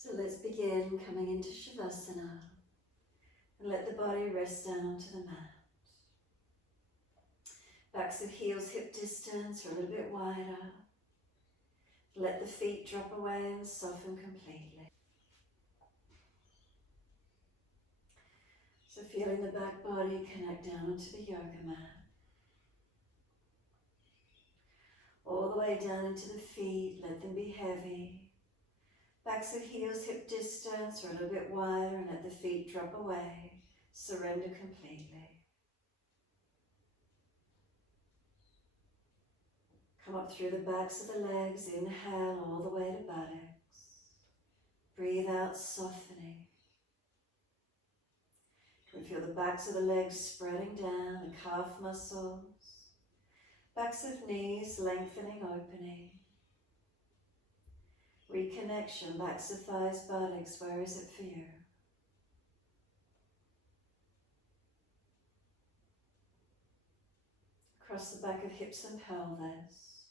So let's begin coming into Shavasana and let the body rest down onto the mat. Backs of heels hip distance or a little bit wider. Let the feet drop away and soften completely. So feeling the back body connect down onto the yoga mat. All the way down into the feet, let them be heavy. Backs of heels hip distance or a little bit wider and let the feet drop away. Surrender completely. Come up through the backs of the legs, inhale all the way to buttocks. Breathe out, softening. You can feel the backs of the legs spreading down, the calf muscles. Backs of knees lengthening, opening. Reconnection, backs of thighs, buttocks, where is it for you? Across the back of hips and pelvis.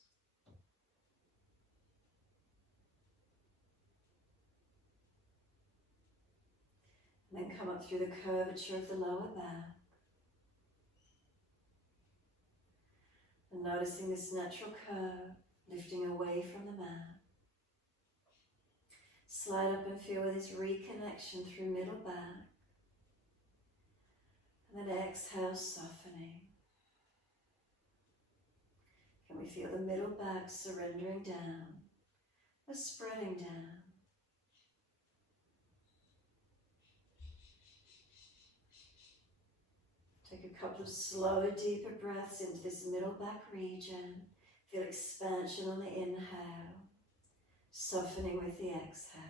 And then come up through the curvature of the lower back. And noticing this natural curve, lifting away from the mat. Slide up and feel this reconnection through middle back. And then exhale, softening. Can we feel the middle back surrendering down, or spreading down? Take a couple of slower, deeper breaths into this middle back region. Feel expansion on the inhale, softening with the exhale.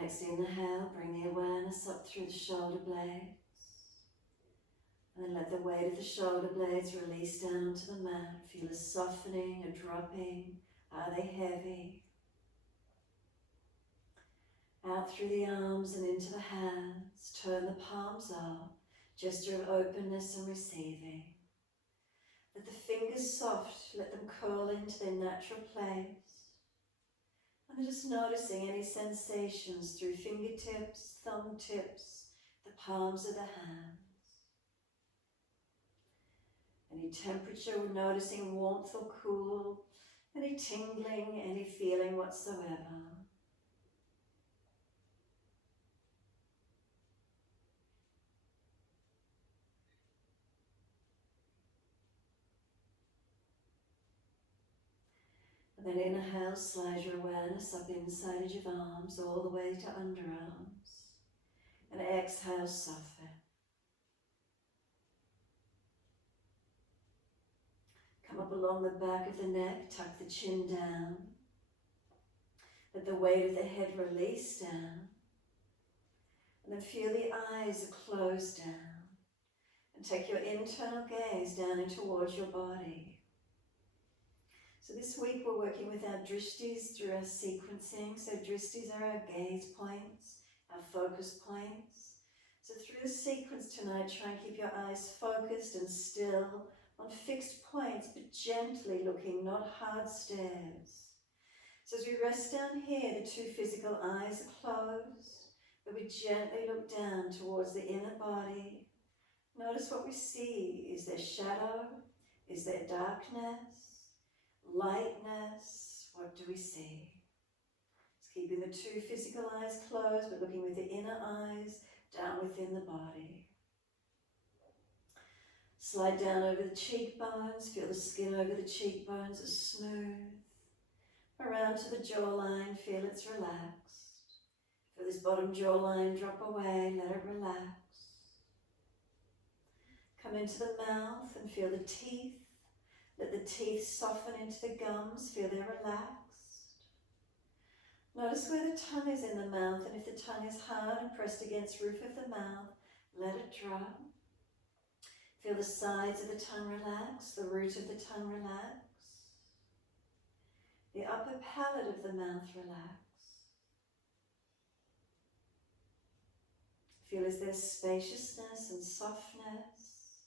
Next inhale, bring the awareness up through the shoulder blades. And then let the weight of the shoulder blades release down onto the mat. Feel a softening, a dropping. Are they heavy? Out through the arms and into the hands. Turn the palms up. Gesture of openness and receiving. Let the fingers soft. Let them curl into their natural place. And just noticing any sensations through fingertips, thumb tips, the palms of the hands. Any temperature, we're noticing warmth or cool, any tingling, any feeling whatsoever. And then inhale, slide your awareness up inside of your arms, all the way to underarms. And exhale, soften. Come up along the back of the neck, tuck the chin down. Let the weight of the head release down. And then feel the eyes close down. And take your internal gaze down and towards your body. So this week we're working with our Drishtis through our sequencing. So Drishtis are our gaze points, our focus points. So through the sequence tonight, try and keep your eyes focused and still on fixed points, but gently looking, not hard stares. So as we rest down here, the two physical eyes are closed, but we gently look down towards the inner body. Notice what we see. Is there shadow? Is there darkness? Lightness? What do we see? It's keeping the two physical eyes closed, but looking with the inner eyes down within the body. Slide down over the cheekbones, feel the skin over the cheekbones is smooth. Around to the jawline, feel it's relaxed. Feel this bottom jawline drop away, let it relax. Come into the mouth and feel the teeth. Let the teeth soften into the gums, feel they're relaxed. Notice where the tongue is in the mouth, and if the tongue is hard and pressed against the roof of the mouth, let it drop. Feel the sides of the tongue relax, the root of the tongue relax, the upper palate of the mouth relax. Feel as there's spaciousness and softness.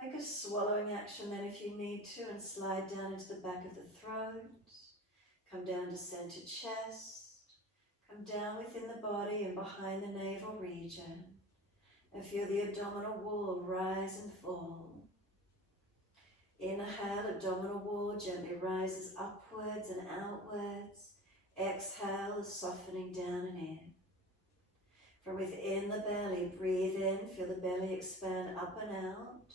Make a swallowing action then if you need to, and slide down into the back of the throat. Come down to center chest. Come down within the body and behind the navel region. And feel the abdominal wall rise and fall. Inhale, abdominal wall gently rises upwards and outwards. Exhale, softening down and in. From within the belly, breathe in, feel the belly expand up and out.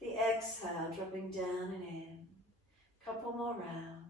The exhale, dropping down and in. Couple more rounds.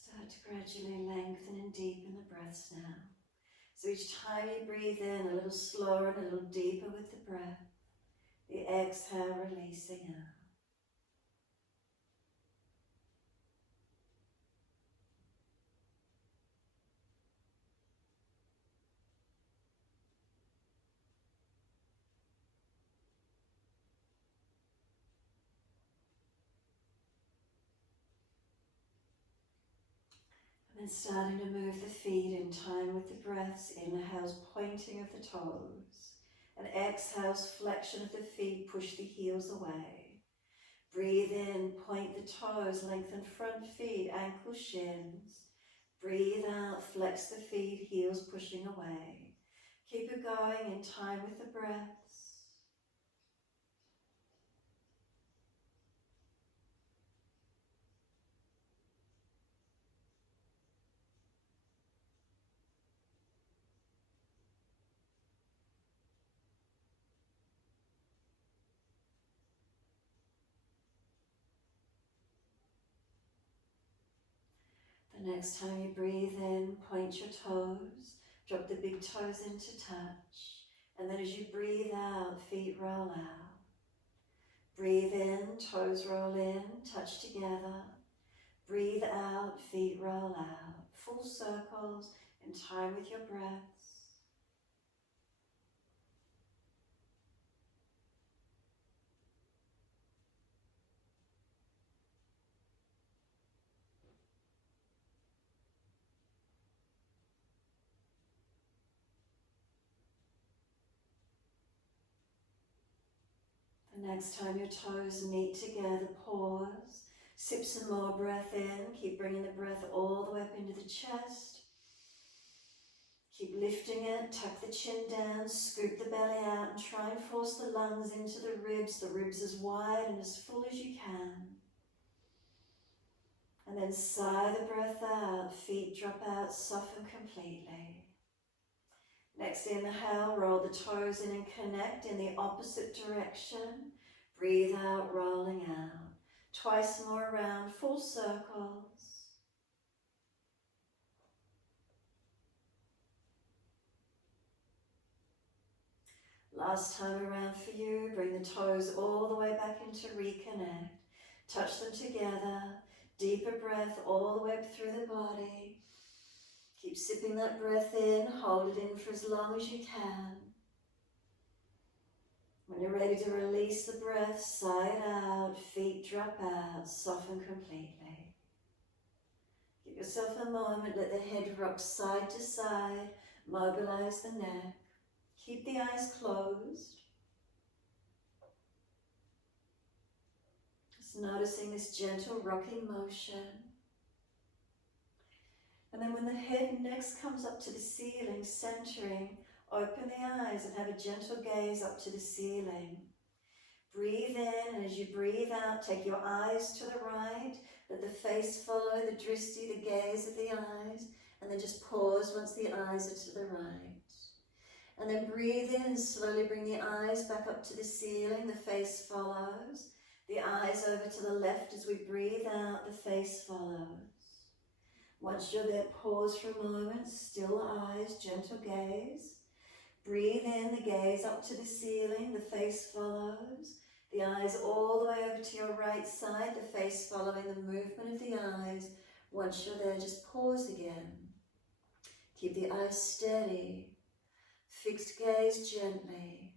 Start to gradually lengthen and deepen the breaths now. So each time you breathe in, a little slower and a little deeper with the breath. The exhale, releasing out. And then starting to move the feet in time with the breaths. Inhales, pointing of the toes. And exhales, flexion of the feet, push the heels away. Breathe in, point the toes, lengthen front feet, ankles, shins. Breathe out, flex the feet, heels pushing away. Keep it going in time with the breaths. The next time you breathe in, point your toes, drop the big toes into touch. And then as you breathe out, feet roll out. Breathe in, toes roll in, touch together. Breathe out, feet roll out. Full circles in time with your breaths. The next time your toes meet together, pause. Sip some more breath in. Keep bringing the breath all the way up into the chest. Keep lifting it, tuck the chin down, scoop the belly out and try and force the lungs into the ribs as wide and as full as you can. And then sigh the breath out, feet drop out, soften completely. Next inhale, roll the toes in and connect in the opposite direction. Breathe out, rolling out. Twice more around, full circles. Last time around for you, bring the toes all the way back into reconnect. Touch them together. Deeper breath all the way up through the body. Keep sipping that breath in, hold it in for as long as you can. When you're ready to release the breath, sigh it out, feet drop out, soften completely. Give yourself a moment, let the head rock side to side, mobilize the neck. Keep the eyes closed. Just noticing this gentle rocking motion. And then when the head next comes up to the ceiling, centering, Open the eyes and have a gentle gaze up to the ceiling. Breathe in, and as you breathe out, take your eyes to the right. Let the face follow the drishti, the gaze of the eyes, and then just pause once the eyes are to the right. And then breathe in, slowly bring the eyes back up to the ceiling, the face follows. The eyes over to the left as we breathe out, the face follows. Once you're there, pause for a moment, still eyes, gentle gaze. Breathe in, the gaze up to the ceiling, the face follows. The eyes all the way over to your right side, the face following the movement of the eyes. Once you're there, just pause again. Keep the eyes steady. Fixed gaze gently.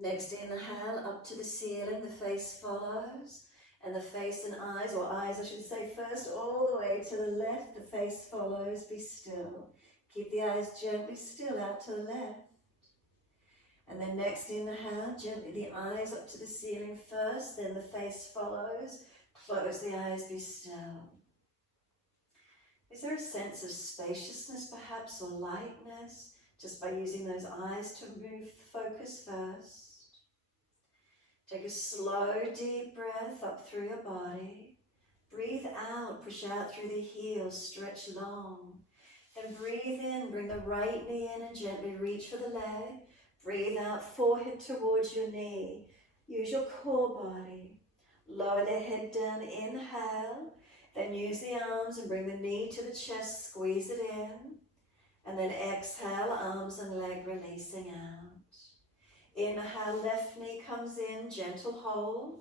Next inhale, up to the ceiling, the face follows. And the face and eyes, or eyes I should say first, all the way to the left, the face follows, be still. Keep the eyes gently still out to the left. And then next inhale, gently the eyes up to the ceiling first, then the face follows. Close the eyes, be still. Is there a sense of spaciousness perhaps, or lightness, just by using those eyes to move focus first? Take a slow, deep breath up through your body. Breathe out, push out through the heels, stretch long. Then breathe in, bring the right knee in and gently reach for the leg. Breathe out, forehead towards your knee. Use your core body. Lower the head down, inhale. Then use the arms and bring the knee to the chest, squeeze it in. And then exhale, arms and leg releasing out. Inhale, left knee comes in, gentle hold.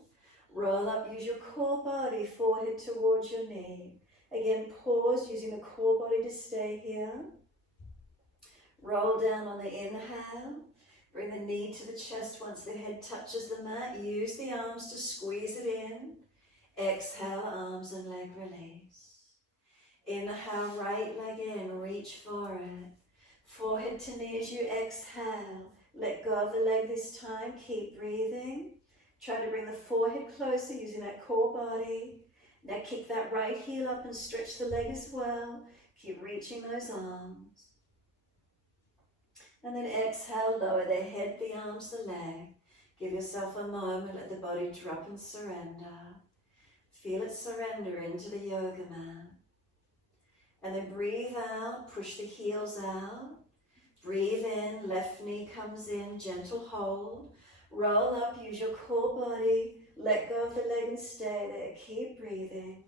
Roll up, use your core body, forehead towards your knee. Again, pause, using the core body to stay here. Roll down on the inhale. Bring the knee to the chest once the head touches the mat. Use the arms to squeeze it in. Exhale, arms and leg release. Inhale, right leg in, reach for it. Forehead to knee as you exhale. Let go of the leg this time, keep breathing. Try to bring the forehead closer using that core body. Now kick that right heel up and stretch the leg as well. Keep reaching those arms. And then exhale, lower the head, the arms, the leg. Give yourself a moment, let the body drop and surrender. Feel it surrender into the yoga mat. And then breathe out, push the heels out. Breathe in, left knee comes in, gentle hold. Roll up, use your core body. Let go of the leg and stay there. Keep breathing.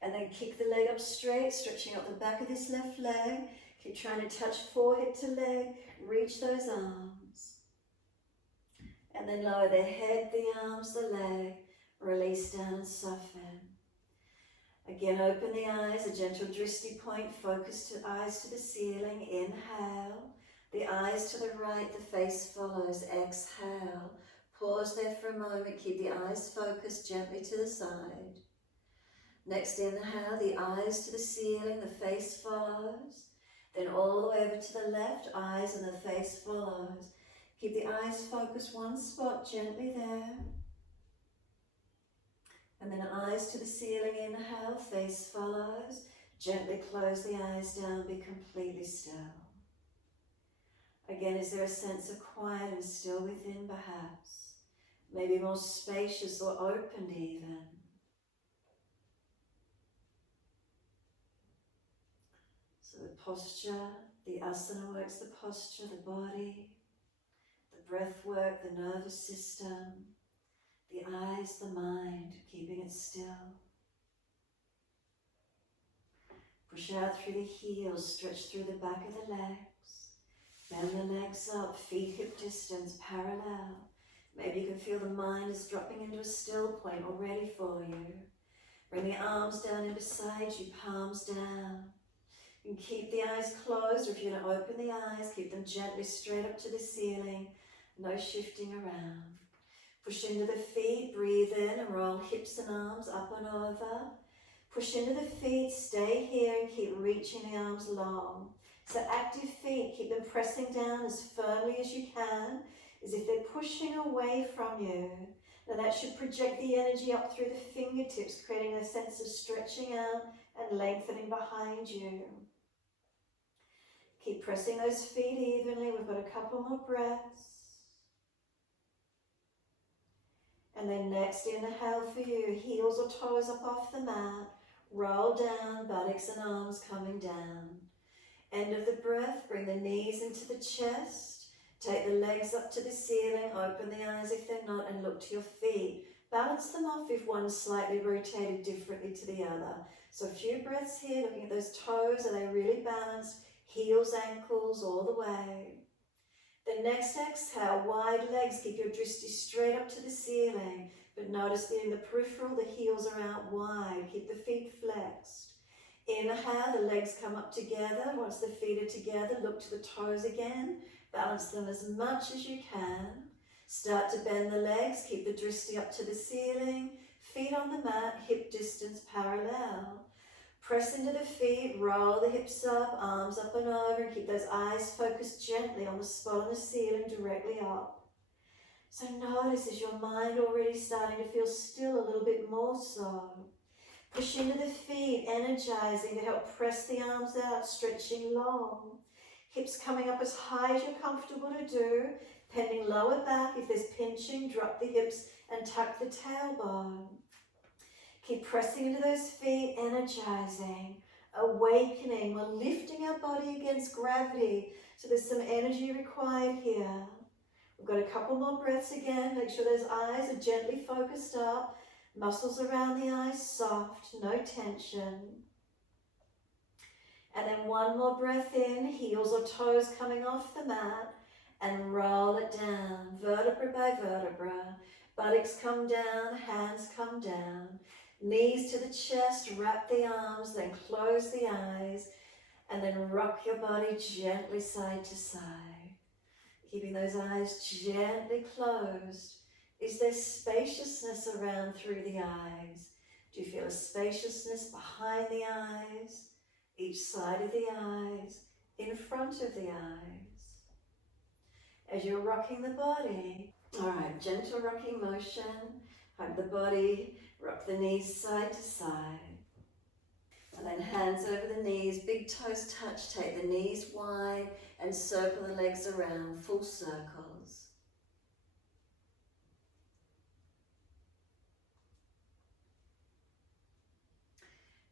And then kick the leg up straight, stretching out the back of this left leg. Keep trying to touch forehead to leg. Reach those arms. And then lower the head, the arms, the leg. Release down and soften. Again, open the eyes, a gentle drishti point, focus to eyes to the ceiling. Inhale, the eyes to the right, the face follows. Exhale, pause there for a moment, keep the eyes focused gently to the side. Next inhale, the eyes to the ceiling, the face follows. Then all the way over to the left, eyes and the face follows. Keep the eyes focused one spot, gently there. And then eyes to the ceiling, inhale, face follows. Gently close the eyes down, be completely still. Again, is there a sense of quiet and still within perhaps? Maybe more spacious or opened even. So the posture, the asana works the posture, the body, the breath work, the nervous system, the eyes, the mind, keeping it still. Push out through the heels, stretch through the back of the legs. Bend the legs up, feet hip distance, parallel. Maybe you can feel the mind is dropping into a still point already for you. Bring the arms down in beside you, palms down. You can keep the eyes closed, or if you're going to open the eyes, keep them gently straight up to the ceiling. No shifting around. Push into the feet, breathe in and roll hips and arms up and over. Push into the feet, stay here and keep reaching the arms long. So active feet, keep them pressing down as firmly as you can, as if they're pushing away from you. Now that should project the energy up through the fingertips, creating a sense of stretching out and lengthening behind you. Keep pressing those feet evenly. We've got a couple more breaths. And then next inhale for you, heels or toes up off the mat. Roll down, buttocks and arms coming down. End of the breath, bring the knees into the chest. Take the legs up to the ceiling, open the eyes if they're not, and look to your feet. Balance them off if one's slightly rotated differently to the other. So a few breaths here, looking at those toes, are they really balanced? Heels, ankles, all the way. The next exhale, wide legs, keep your drishti straight up to the ceiling, but notice that in the peripheral, the heels are out wide. Keep the feet flexed. Inhale, the legs come up together. Once the feet are together, look to the toes again. Balance them as much as you can. Start to bend the legs, keep the drishti up to the ceiling. Feet on the mat, hip distance parallel. Press into the feet, roll the hips up, arms up and over, and keep those eyes focused gently on the spot on the ceiling directly up. So notice, is your mind already starting to feel still a little bit more so? Push into the feet, energizing to help press the arms out, stretching long. Hips coming up as high as you're comfortable to do, pending lower back. If there's pinching, drop the hips and tuck the tailbone. Keep pressing into those feet, energizing, awakening. We're lifting our body against gravity, so there's some energy required here. We've got a couple more breaths again. Make sure those eyes are gently focused up. Muscles around the eyes soft, no tension. And then one more breath in, heels or toes coming off the mat, and roll it down, vertebra by vertebra. Buttocks come down, hands come down. Knees to the chest, wrap the arms, then close the eyes, and then rock your body gently side to side. Keeping those eyes gently closed. Is there spaciousness around through the eyes? Do you feel a spaciousness behind the eyes, each side of the eyes, in front of the eyes? As you're rocking the body, all right, gentle rocking motion, hug the body, rock the knees side to side. And then hands over the knees, big toes touch, take the knees wide and circle the legs around, full circles.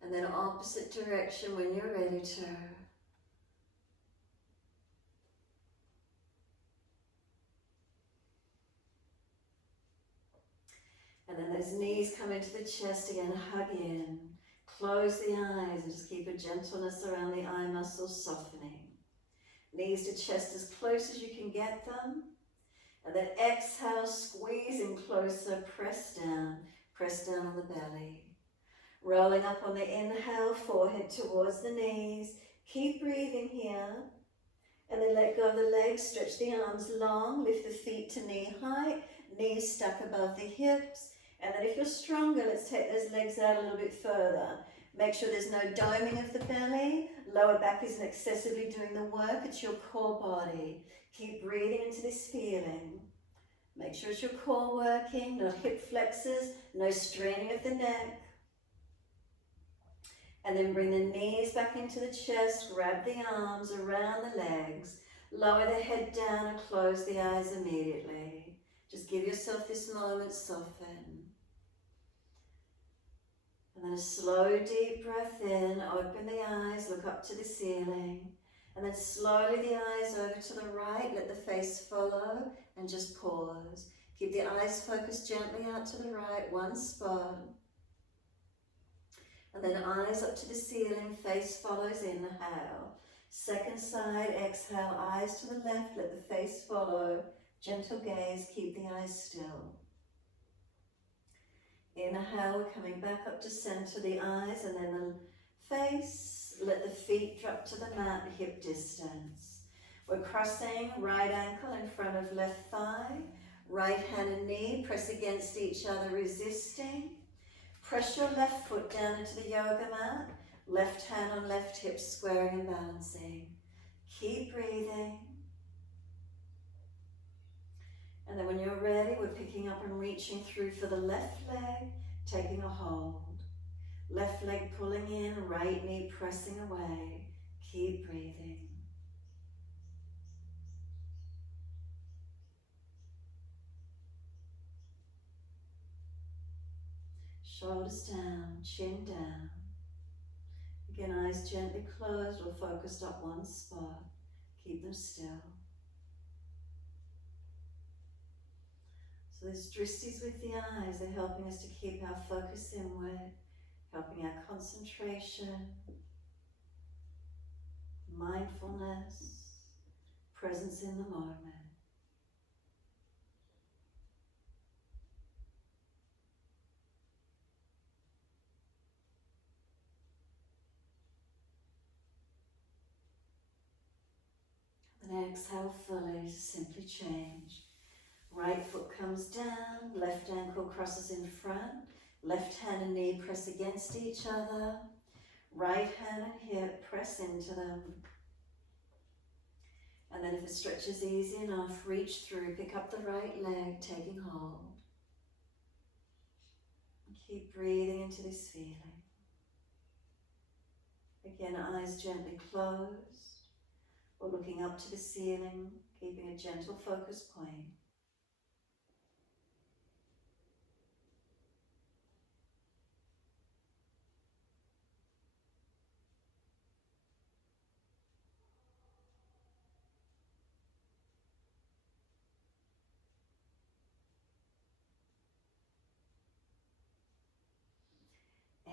And then opposite direction when you're ready to. And then those knees come into the chest again, hug in. Close the eyes and just keep a gentleness around the eye muscles, softening. Knees to chest as close as you can get them. And then exhale, squeeze in closer, press down on the belly. Rolling up on the inhale, forehead towards the knees. Keep breathing here. And then let go of the legs, stretch the arms long, lift the feet to knee height, knees stuck above the hips. And then if you're stronger, let's take those legs out a little bit further. Make sure there's no doming of the belly. Lower back isn't excessively doing the work, it's your core body. Keep breathing into this feeling. Make sure it's your core working, not hip flexors, no straining of the neck. And then bring the knees back into the chest, grab the arms around the legs, lower the head down and close the eyes immediately. Just give yourself this moment, soften. And then a slow, deep breath in, open the eyes, look up to the ceiling. And then slowly the eyes over to the right, let the face follow, and just pause. Keep the eyes focused gently out to the right, one spot. And then eyes up to the ceiling, face follows, inhale. Second side, exhale, eyes to the left, let the face follow. Gentle gaze, keep the eyes still. Inhale, we're coming back up to center, the eyes, and then the face. Let the feet drop to the mat, hip distance. We're crossing right ankle in front of left thigh. Right hand and knee press against each other, resisting. Press your left foot down into the yoga mat. Left hand on left hip, squaring and balancing. Keep breathing. And then when you're ready, we're picking up and reaching through for the left leg, taking a hold. Left leg pulling in, right knee pressing away. Keep breathing. Shoulders down, chin down. Again, eyes gently closed or focused up one spot. Keep them still. So these dristis with the eyes, they're helping us to keep our focus inward, helping our concentration, mindfulness, presence in the moment. And exhale fully to simply change. Right foot comes down, left ankle crosses in front, left hand and knee press against each other, right hand and hip press into them. And then if the stretch is easy enough, reach through, pick up the right leg, taking hold. And keep breathing into this feeling. Again, eyes gently closed, or looking up to the ceiling, keeping a gentle focus point.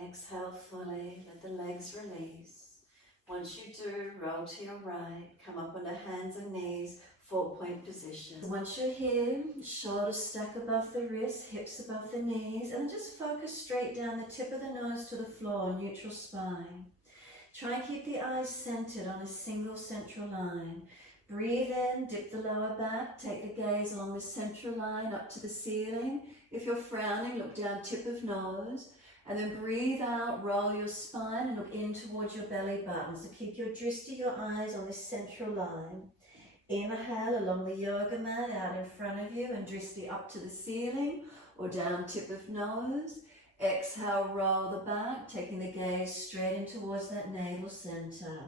Exhale fully, let the legs release. Once you do, roll to your right, come up onto hands and knees, 4-point position. Once you're here, shoulders stack above the wrists, hips above the knees, and just focus straight down the tip of the nose to the floor, neutral spine. Try and keep the eyes centered on a single central line. Breathe in, dip the lower back, take the gaze along the central line up to the ceiling. If you're frowning, look down tip of nose. And then breathe out, roll your spine and look in towards your belly button. So keep your drishti, your eyes on this central line. Inhale along the yoga mat out in front of you and drishti up to the ceiling or down tip of nose. Exhale, roll the back, taking the gaze straight in towards that navel center.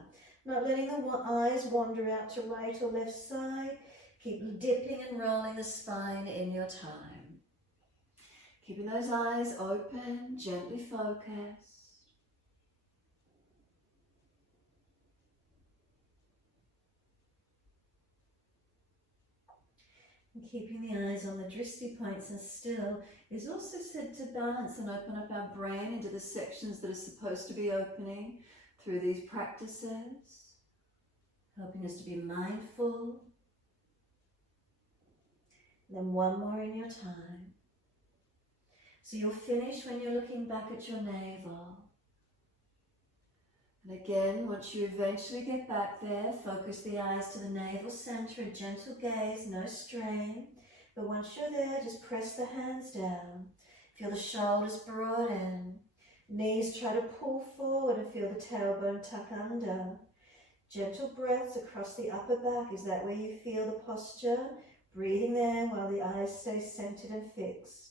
Not letting the eyes wander out to right or left side. Keep dipping and rolling the spine in your time. Keeping those eyes open, gently focused. And keeping the eyes on the drishti points and still is also said to balance and open up our brain into the sections that are supposed to be opening through these practices, helping us to be mindful. And then one more in your time. So you'll finish when you're looking back at your navel. And again, once you eventually get back there, focus the eyes to the navel center, a gentle gaze, no strain. But once you're there, just press the hands down. Feel the shoulders broaden. Knees try to pull forward and feel the tailbone tuck under. Gentle breaths across the upper back. Is that where you feel the posture? Breathing there while the eyes stay centered and fixed.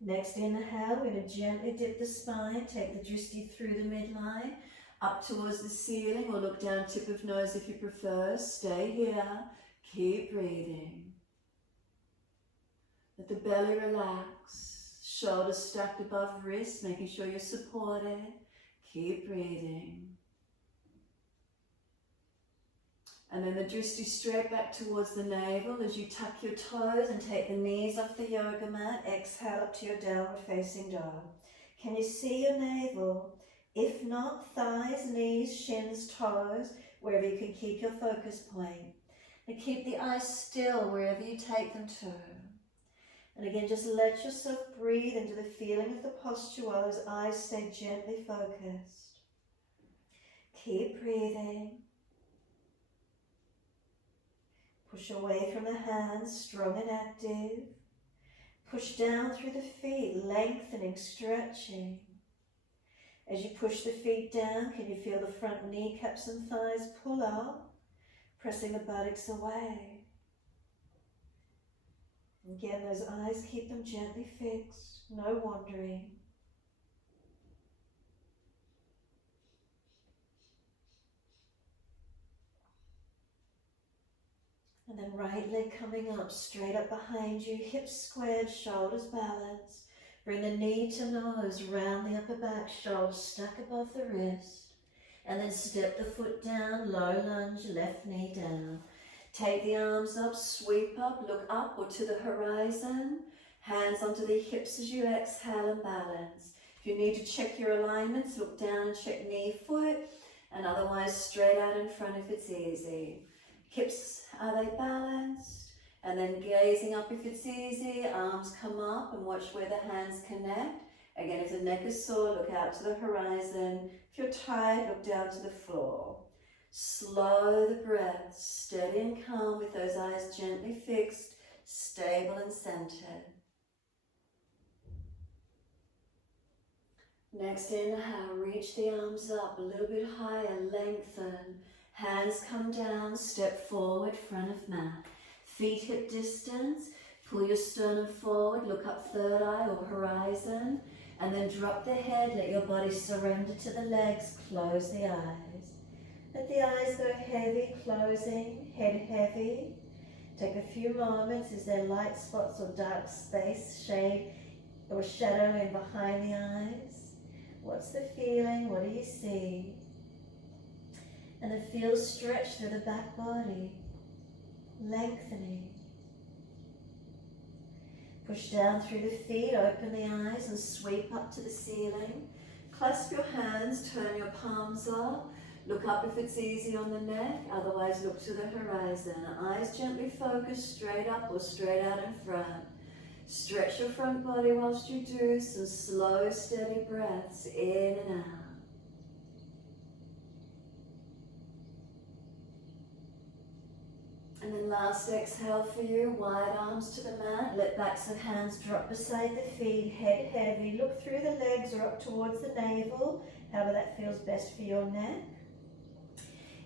Next inhale, we're going to gently dip the spine, take the drishti through the midline, up towards the ceiling, or look down tip of nose if you prefer. Stay here, keep breathing. Let the belly relax, shoulders stacked above wrists, making sure you're supported. Keep breathing. And then the drishti straight back towards the navel as you tuck your toes and take the knees off the yoga mat. Exhale up to your downward facing dog. Can you see your navel? If not, thighs, knees, shins, toes, wherever you can keep your focus point. And keep the eyes still wherever you take them to. And again, just let yourself breathe into the feeling of the posture while those eyes stay gently focused. Keep breathing. Push away from the hands, strong and active. Push down through the feet, lengthening, stretching. As you push the feet down, can you feel the front kneecaps and thighs pull up, pressing the buttocks away? Again, those eyes, keep them gently fixed, no wandering. And And then right leg coming up, straight up behind you, hips squared, shoulders balanced. Bring the knee to nose, round the upper back, shoulders stuck above the wrist. And then step the foot down, low lunge, left knee down. Take the arms up, sweep up, look up or to the horizon. Hands onto the hips as you exhale and balance. If you need to check your alignments, look down and check knee, foot, and otherwise straight out in front if it's easy. Hips, are they balanced? And then gazing up if it's easy, arms come up and watch where the hands connect. Again, if the neck is sore, look out to the horizon. If you're tired, look down to the floor. Slow the breath, steady and calm with those eyes gently fixed, stable and centered. Next inhale, reach the arms up a little bit higher, lengthen. Hands come down, step forward, front of mat. Feet hip distance, pull your sternum forward, look up third eye or horizon, and then drop the head, let your body surrender to the legs, close the eyes. Let the eyes go heavy, closing, head heavy. Take a few moments, is there light spots or dark space, shade or shadow in behind the eyes? What's the feeling, what do you see? And then feel stretch through the back body, lengthening. Push down through the feet, open the eyes and sweep up to the ceiling. Clasp your hands, turn your palms up. Look up if it's easy on the neck, otherwise look to the horizon. Eyes gently focus straight up or straight out in front. Stretch your front body whilst you do some slow, steady breaths in and out. And then last exhale for you, wide arms to the mat, let backs of hands drop beside the feet, head heavy, look through the legs or up towards the navel, however that feels best for your neck.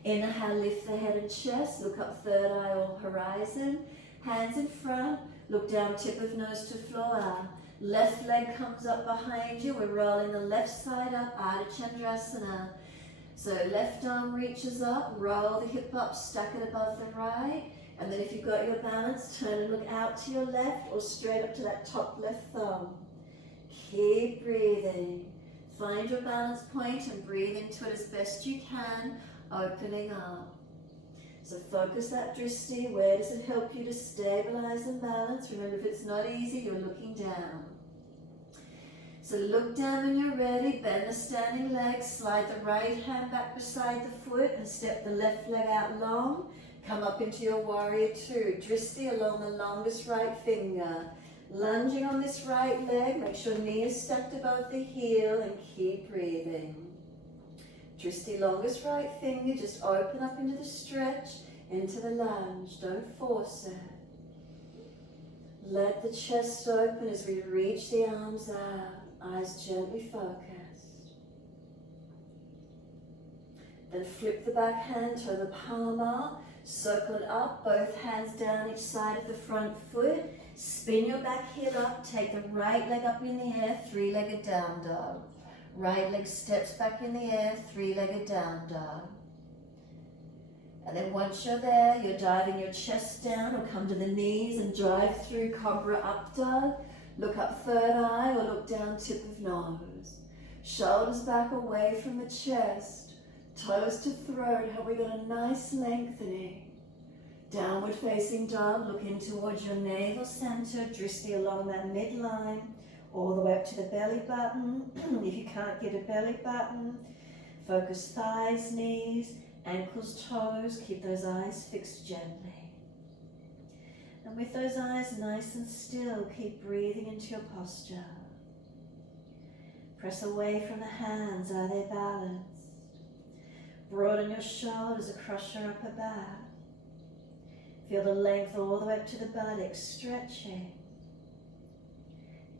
Inhale, lift the head and chest, look up third eye or horizon, hands in front, look down tip of nose to floor. Left leg comes up behind you, we're rolling the left side up, Ardha Chandrasana. So left arm reaches up, roll the hip up, stack it above the right, and then if you've got your balance, turn and look out to your left or straight up to that top left thumb. Keep breathing. Find your balance point and breathe into it as best you can, opening up. So focus that Drishti. Where does it help you to stabilize and balance? Remember, if it's not easy, you're looking down. So look down when you're ready, bend the standing leg, slide the right hand back beside the foot and step the left leg out long. Come up into your warrior two. Drishti along the longest right finger. Lunging on this right leg, make sure knee is stacked above the heel and keep breathing. Drishti longest right finger, just open up into the stretch, into the lunge, don't force it. Let the chest open as we reach the arms out. Eyes gently focused. Then flip the back hand, turn the palm up, circle it up, both hands down each side of the front foot. Spin your back heel up, take the right leg up in the air, three-legged down dog. Right leg steps back in the air, three-legged down dog. And then once you're there, you're diving your chest down or come to the knees and drive through Cobra Up Dog. Look up third eye or look down tip of nose. Shoulders back away from the chest. Toes to throat. Have we got a nice lengthening? Downward facing dog. Look in towards your navel center. Drishti along that midline. All the way up to the belly button. If you can't get a belly button, focus thighs, knees, ankles, toes. Keep those eyes fixed gently. And with those eyes nice and still, keep breathing into your posture. Press away from the hands, are they balanced? Broaden your shoulders across your upper back. Feel the length all the way up to the buttocks, stretching.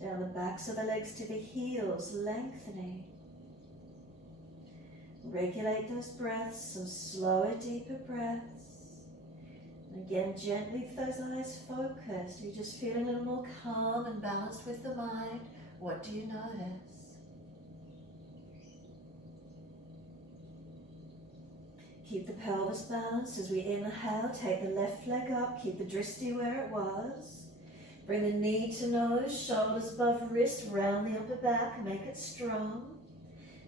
Down the backs of the legs to the heels, lengthening. Regulate those breaths, some slower, deeper breaths. And again, gently with those eyes focused, you're just feeling a little more calm and balanced with the mind. What do you notice? Keep the pelvis balanced as we inhale. Take the left leg up. Keep the drishti where it was. Bring the knee to nose, shoulders above wrist, round the upper back, make it strong.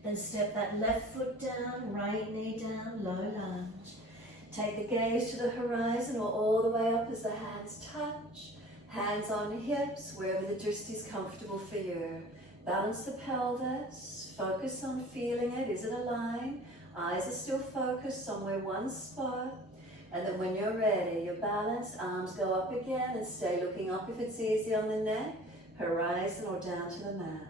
Then step that left foot down, right knee down, low lunge. Take the gaze to the horizon or all the way up as the hands touch. Hands on hips, wherever the drishti is comfortable for you. Balance the pelvis, focus on feeling it. Is it aligned? Eyes are still focused somewhere one spot. And then when you're ready, you're balanced, arms go up again and stay looking up if it's easy on the neck, horizon or down to the mat.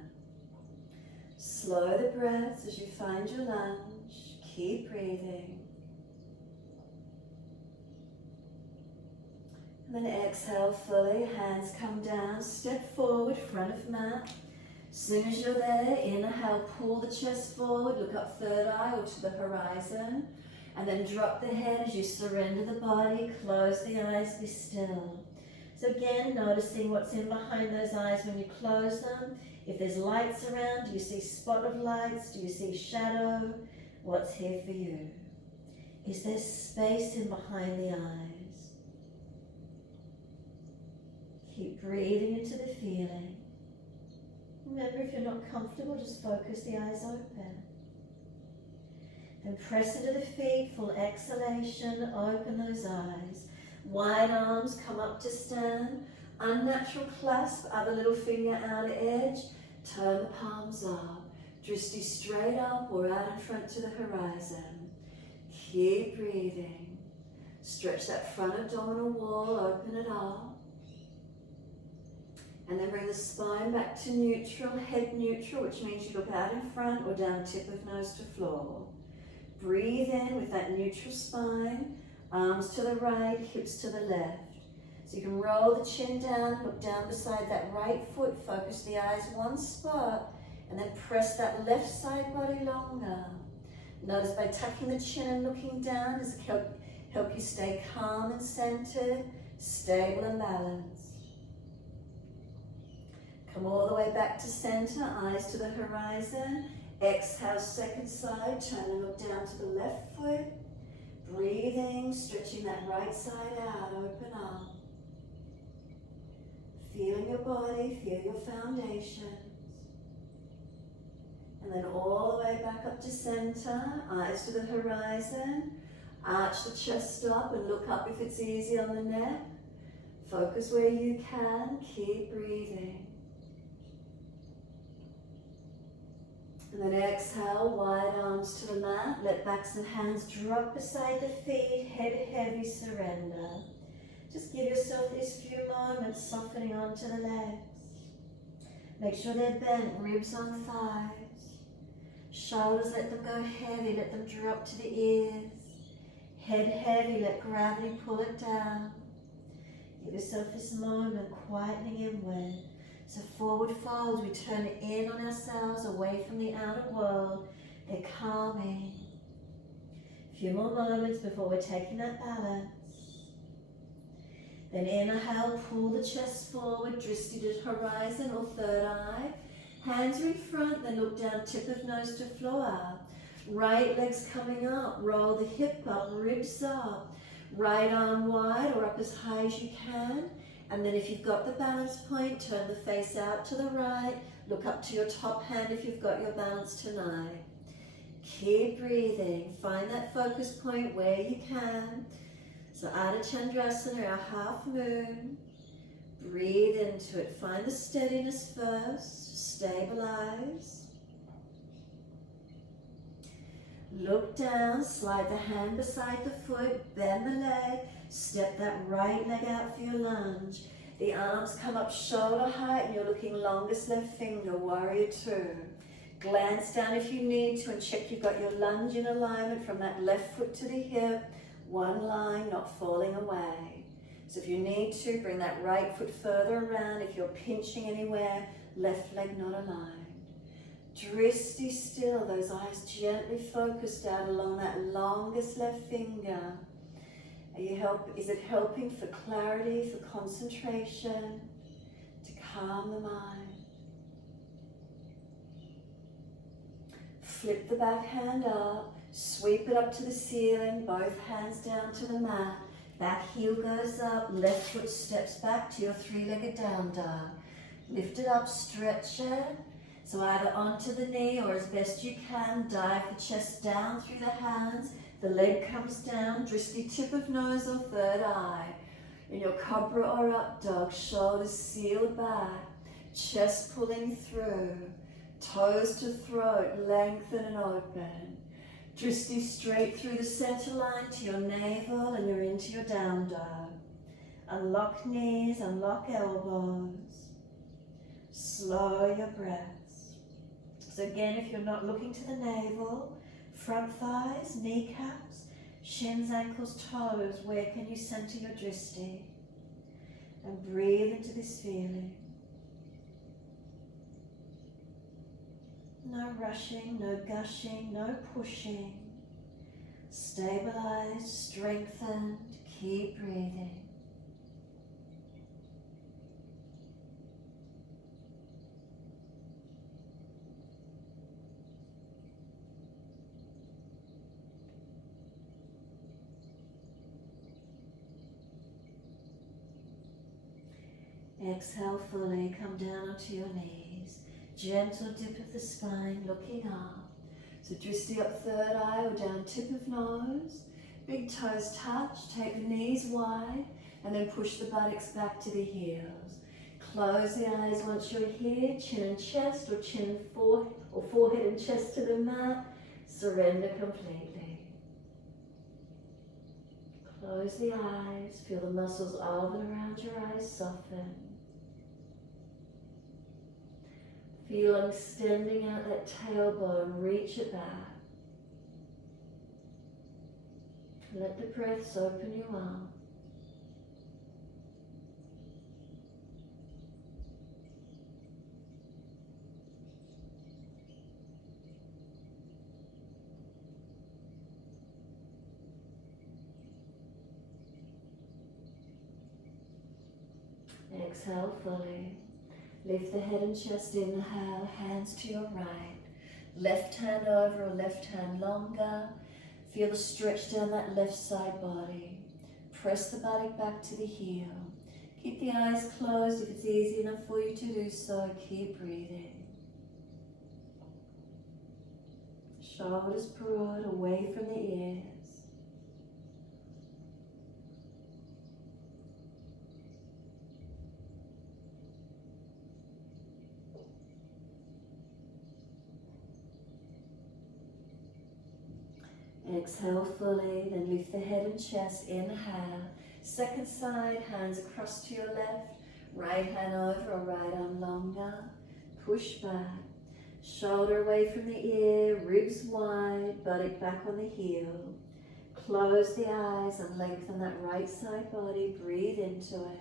Slow the breaths as you find your lunge. Keep breathing. And then exhale fully, hands come down, step forward, front of mat. As soon as you're there, inhale, pull the chest forward, look up third eye or to the horizon. And then drop the head as you surrender the body, close the eyes, be still. So again, noticing what's in behind those eyes when you close them. If there's lights around, do you see spot of lights? Do you see shadow? What's here for you? Is there space in behind the eyes? Keep breathing into the feeling. Remember, if you're not comfortable, just focus the eyes open. Then press into the feet, full exhalation, open those eyes. Wide arms, come up to stand. Unnatural clasp, other little finger outer edge. Turn the palms up. Drishti straight up or out in front to the horizon. Keep breathing. Stretch that front abdominal wall, open it up. And then bring the spine back to neutral, head neutral, which means you look out in front or down tip of nose to floor. Breathe in with that neutral spine, arms to the right, hips to the left. So you can roll the chin down, look down beside that right foot, focus the eyes one spot, and then press that left side body longer. Notice by tucking the chin and looking down, does it help you stay calm and centered, stable and balanced. Come all the way back to center, eyes to the horizon. Exhale, second side, turn and look down to the left foot. Breathing, stretching that right side out, open up. Feeling your body, feel your foundations. And then all the way back up to center, eyes to the horizon. Arch the chest up and look up if it's easy on the neck. Focus where you can, keep breathing. And then exhale, wide arms to the mat. Let backs and hands drop beside the feet, head heavy, surrender. Just give yourself these few moments softening onto the legs. Make sure they're bent, ribs on thighs. Shoulders, let them go heavy, let them drop to the ears. Head heavy, let gravity pull it down. Give yourself this moment, quietening inward. So forward folds, we turn in on ourselves, away from the outer world. They're calming. A few more moments before we're taking that balance. Then inhale, pull the chest forward, drishti to horizon or third eye. Hands are in front, then look down, tip of nose to floor. Right leg's coming up, roll the hip up, ribs up. Right arm wide or up as high as you can. And then if you've got the balance point, turn the face out to the right. Look up to your top hand if you've got your balance tonight. Keep breathing. Find that focus point where you can. So Ardha Chandrasana, our half moon. Breathe into it. Find the steadiness first. Stabilize. Look down. Slide the hand beside the foot. Bend the leg. Step that right leg out for your lunge. The arms come up shoulder height and you're looking longest left finger, warrior two. Glance down if you need to and check you've got your lunge in alignment from that left foot to the hip. One line, not falling away. So if you need to, bring that right foot further around. If you're pinching anywhere, left leg not aligned. Drishti still, those eyes gently focused out along that longest left finger. Is it helping for clarity, for concentration, to calm the mind? Flip the back hand up, Sweep it up to the ceiling, both hands down to the mat. Back heel goes up, left foot steps back to your three-legged down dog. Lift it up, stretch it. So either onto the knee or as best you can, dive the chest down through the hands. The leg comes down, Drishti tip of nose or third eye. In your cobra or up dog, shoulders sealed back, chest pulling through, toes to throat, lengthen and open. Drishti straight through the center line to your navel and you're into your down dog. Unlock knees, unlock elbows. Slow your breaths. So again, if you're not looking to the navel, front thighs, kneecaps, shins, ankles, toes, where can you center your Drishti? And breathe into this feeling. No rushing, no gushing, no pushing. Stabilized, strengthened, keep breathing. Exhale fully, come down onto your knees. Gentle dip of the spine, looking up. So Drishti up third eye or down tip of nose. Big toes touch, take the knees wide, and then push the buttocks back to the heels. Close the eyes once you're here, chin and chest, or chin and forehead and chest to the mat. Surrender completely. Close the eyes, feel the muscles of and around your eyes soften. Feel extending out that tailbone, reach it back. Let the breaths open you up. Exhale fully. Lift the head and chest, inhale, hands to your right. Left hand over or left hand longer. Feel the stretch down that left side body. Press the buttock back to the heel. Keep the eyes closed if it's easy enough for you to do so. Keep breathing. Shoulders broad, away from the ears. Exhale fully, then lift the head and chest, inhale. Second side, hands across to your left, right hand over or right arm longer. Push back, shoulder away from the ear, ribs wide, buttock back on the heel. Close the eyes and lengthen that right side body, breathe into it.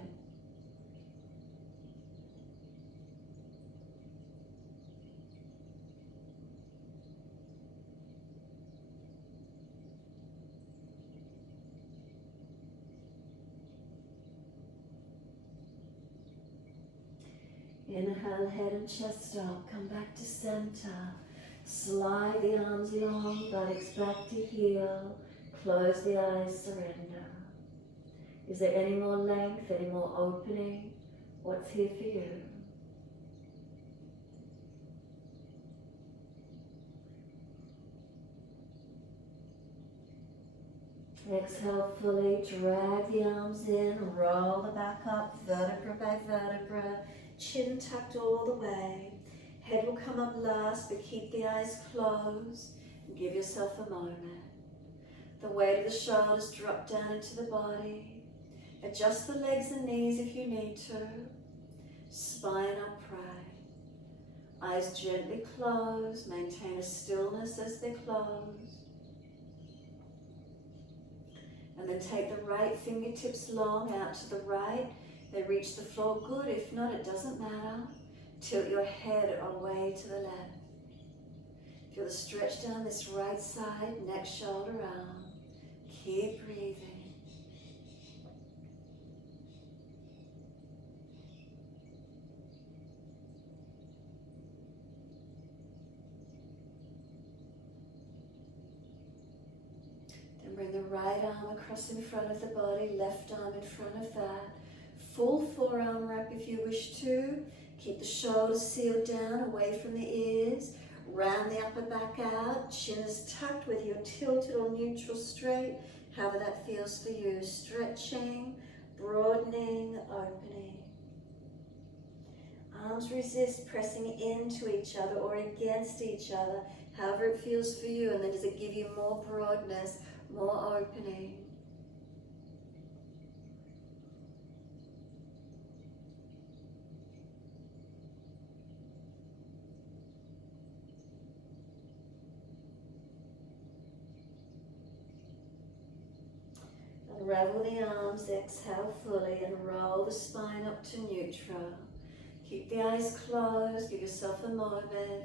Inhale, head and chest up, come back to center. Slide the arms long, buttocks back to heel. Close the eyes, surrender. Is there any more length, any more opening? What's here for you? Exhale fully, drag the arms in, roll the back up, vertebra by vertebra. Chin tucked all the way. Head will come up last, but keep the eyes closed. And give yourself a moment. The weight of the shoulders drop down into the body. Adjust the legs and knees if you need to. Spine upright. Eyes gently closed. Maintain a stillness as they close. And then take the right fingertips long out to the right. They reach the floor, good. If not, it doesn't matter. Tilt your head away to the left. Feel the stretch down this right side, neck, shoulder, arm. Keep breathing. the right arm across in front of the body, left arm in front of that. Full forearm wrap if you wish to. Keep the shoulders sealed down, away from the ears. Round the upper back out. Chin is tucked, whether you're tilted or neutral straight, however that feels for you. Stretching, broadening, opening. Arms resist pressing into each other or against each other, however it feels for you. And then does it give you more broadness, more opening? Unravel the arms, exhale fully, and roll the spine up to neutral. Keep the eyes closed, give yourself a moment,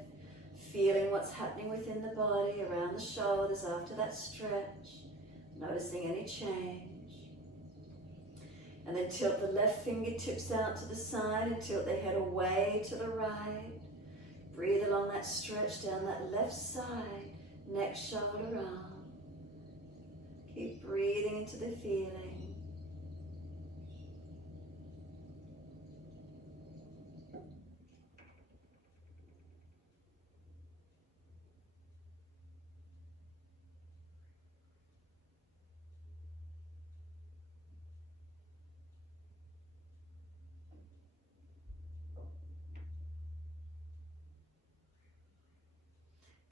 feeling what's happening within the body, around the shoulders after that stretch, noticing any change. And then tilt the left fingertips out to the side and tilt the head away to the right. Breathe along that stretch down that left side, neck, shoulder, arm. Keep breathing into the feeling.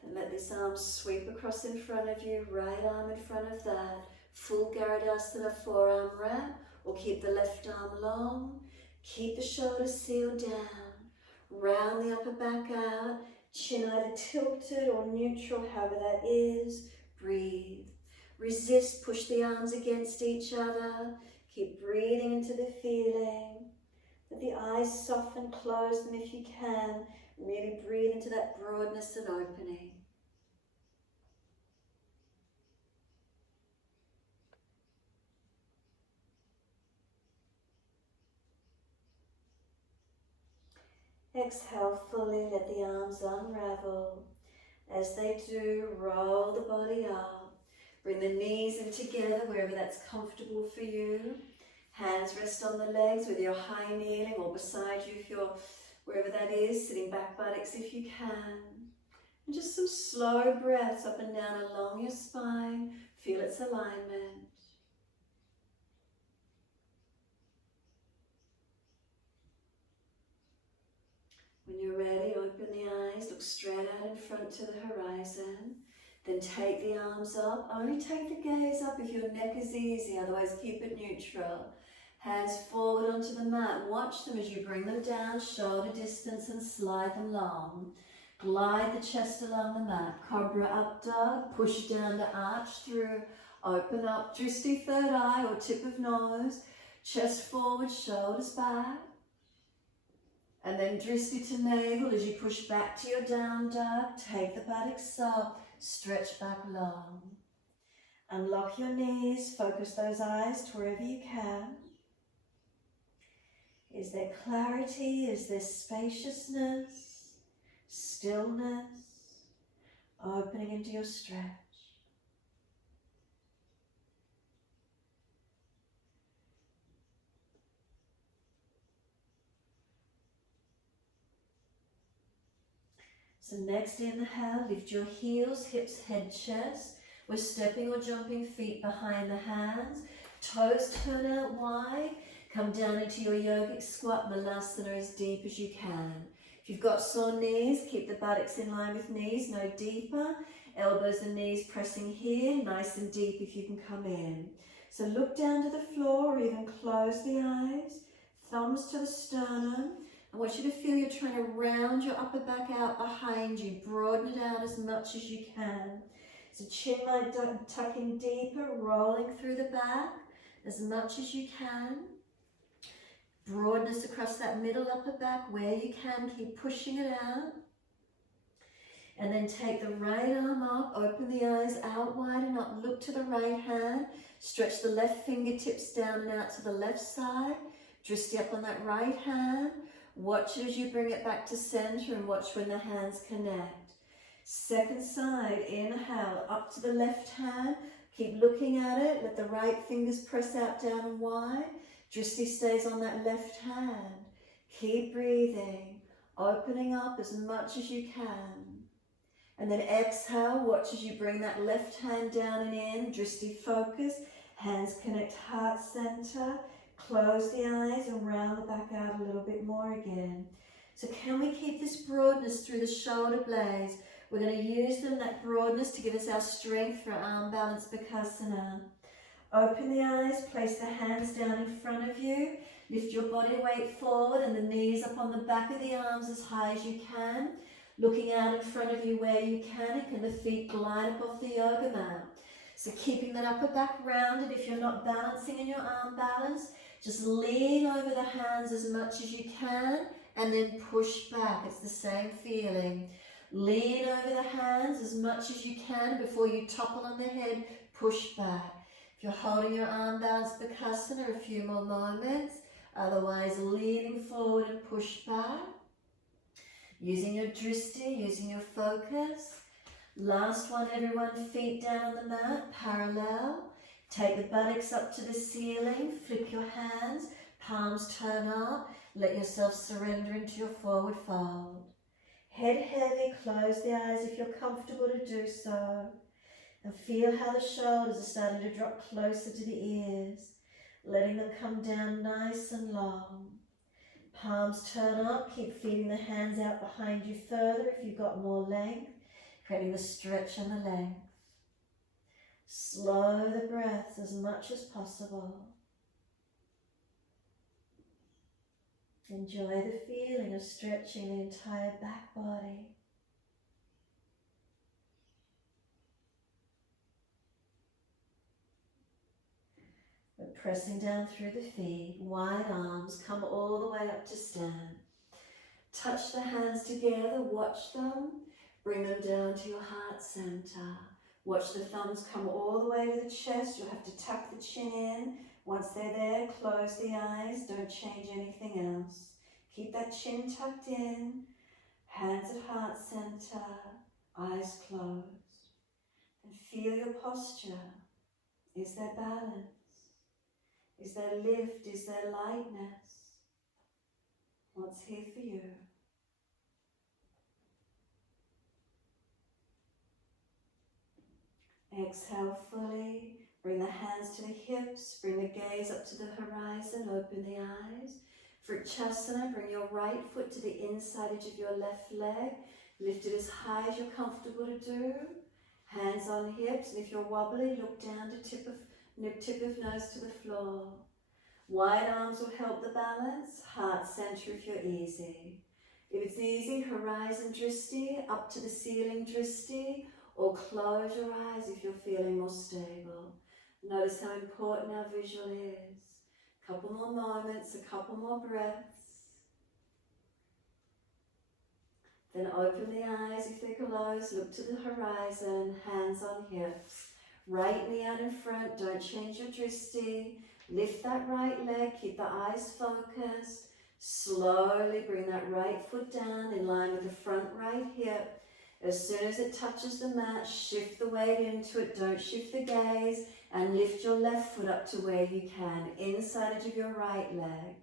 Then let this arm sweep across in front of you, right arm in front of that. Full Garudasana forearm wrap, or keep the left arm long. Keep the shoulders sealed down. Round the upper back out, chin either tilted or neutral, however that is. Breathe. Resist, push the arms against each other. Keep breathing into the feeling. Let the eyes soften, close them if you can. Really breathe into that broadness and opening. Exhale fully, let the arms unravel. As they do, roll the body up. Bring the knees in together wherever that's comfortable for you. Hands rest on the legs with your high kneeling or beside you if you're wherever that is, sitting back buttocks if you can. And just some slow breaths up and down along your spine. Feel its alignment. When you're ready, open the eyes, look straight out in front to the horizon. Then take the arms up. Only take the gaze up if your neck is easy, otherwise keep it neutral. Hands forward onto the mat. Watch them as you bring them down, shoulder distance, and slide them long. Glide the chest along the mat. Cobra up dog, push down to arch through. Open up, Drishti third eye or tip of nose. Chest forward, shoulders back. And then Drishti to navel as you push back to your down dog. Take the buttocks up, stretch back long. Unlock your knees, focus those eyes to wherever you can. Is there clarity? Is there spaciousness? Stillness? Opening into your stretch. So next inhale, lift your heels, hips, head, chest. We're stepping or jumping feet behind the hands. Toes turn out wide. Come down into your yogic squat, Malasana as deep as you can. If you've got sore knees, keep the buttocks in line with knees, no deeper. Elbows and knees pressing here, nice and deep if you can come in. So look down to the floor or even close the eyes. Thumbs to the sternum. I want you to feel you're trying to round your upper back out behind you. Broaden it out as much as you can. So chin might tuck in deeper, rolling through the back as much as you can. Broadness across that middle upper back where you can. Keep pushing it out. And then take the right arm up, open the eyes out wide and up. Look to the right hand. Stretch the left fingertips down and out to the left side. Drishti up on that right hand. Watch it as you bring it back to center and watch when the hands connect. Second side, inhale, up to the left hand. Keep looking at it. Let the right fingers press out down and wide. Drishti stays on that left hand. Keep breathing, opening up as much as you can. And then exhale, watch as you bring that left hand down and in. Drishti focus, hands connect heart center. Close the eyes and round the back out a little bit more again. So can we keep this broadness through the shoulder blades? We're going to use that broadness to give us our strength for arm balance bakasana. Open the eyes, place the hands down in front of you. Lift your body weight forward and the knees up on the back of the arms as high as you can. Looking out in front of you where you can, and the feet glide up off the yoga mat. So keeping that upper back rounded. If you're not balancing in your arm balance, just lean over the hands as much as you can and then push back. It's the same feeling. Lean over the hands as much as you can before you topple on the head, push back. If you're holding your arm balance bakasana, a few more moments. Otherwise, leaning forward and push back. Using your drishti, using your focus. Last one, everyone, feet down on the mat, parallel. Take the buttocks up to the ceiling, flip your hands, palms turn up. Let yourself surrender into your forward fold. Head heavy, close the eyes if you're comfortable to do so. And feel how the shoulders are starting to drop closer to the ears, letting them come down nice and long. Palms turn up, keep feeding the hands out behind you further if you've got more length, creating the stretch and the length. Slow the breaths as much as possible. Enjoy the feeling of stretching the entire back body. We're pressing down through the feet, wide arms, come all the way up to stand. Touch the hands together, watch them, bring them down to your heart center. Watch the thumbs come all the way to the chest. You'll have to tuck the chin in. Once they're there, close the eyes. Don't change anything else. Keep that chin tucked in. Hands at heart center. Eyes closed. And feel your posture. Is there balance? Is there lift? Is there lightness? What's here for you? Exhale fully. Bring the hands to the hips. Bring the gaze up to the horizon. Open the eyes. Vrikshasana, bring your right foot to the inside edge of your left leg. Lift it as high as you're comfortable to do. Hands on hips. And if you're wobbly, look down to tip of nose to the floor. Wide arms will help the balance. Heart center if you're easy. If it's easy, horizon drishti, up to the ceiling drishti, or close your eyes if you're feeling more stable. Notice how important our visual is. A couple more moments, a couple more breaths. Then open the eyes if they're closed, look to the horizon, hands on hips. Right knee out in front, don't change your drishti. Lift that right leg, keep the eyes focused. Slowly bring that right foot down in line with the front right hip. As soon as it touches the mat, shift the weight into it, don't shift the gaze, and lift your left foot up to where you can, inside edge of your right leg.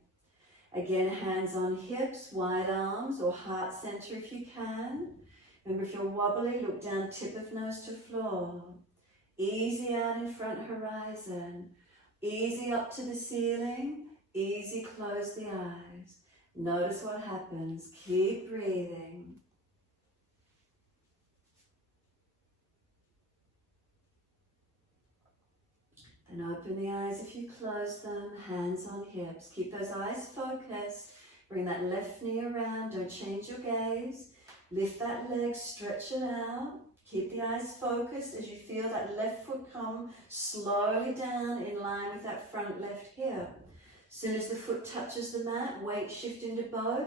Again, hands on hips, wide arms, or heart center if you can. Remember, if you're wobbly, look down, tip of nose to floor. Easy out in front horizon. Easy up to the ceiling. Easy close the eyes. Notice what happens. Keep breathing. Then open the eyes if you close them. Hands on hips. Keep those eyes focused. Bring that left knee around. Don't change your gaze. Lift that leg. Stretch it out. Keep the eyes focused as you feel that left foot come slowly down in line with that front left hip. As soon as the foot touches the mat, weight shift into both.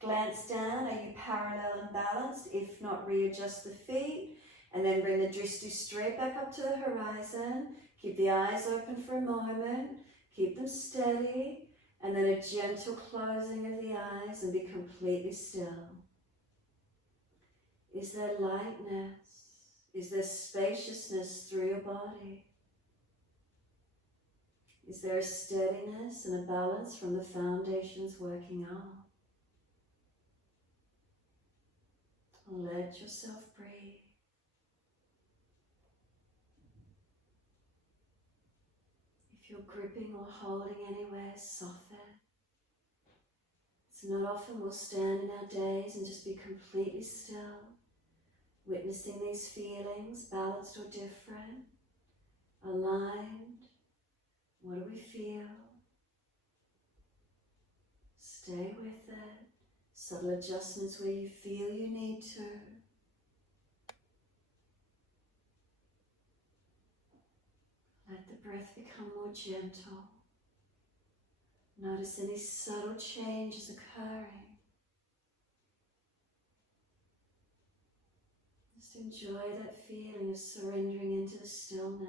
Glance down, are you parallel and balanced? If not, readjust the feet. And then bring the drishti straight back up to the horizon. Keep the eyes open for a moment. Keep them steady. And then a gentle closing of the eyes and be completely still. Is there lightness? Is there spaciousness through your body? Is there a steadiness and a balance from the foundations working out? Let yourself breathe. If you're gripping or holding anywhere, soften. It's not often we'll stand in our days and just be completely still, witnessing these feelings, balanced or different, aligned. What do we feel? Stay with it. Subtle adjustments where you feel you need to. Let the breath become more gentle. Notice any subtle changes occurring. Just enjoy that feeling of surrendering into the stillness.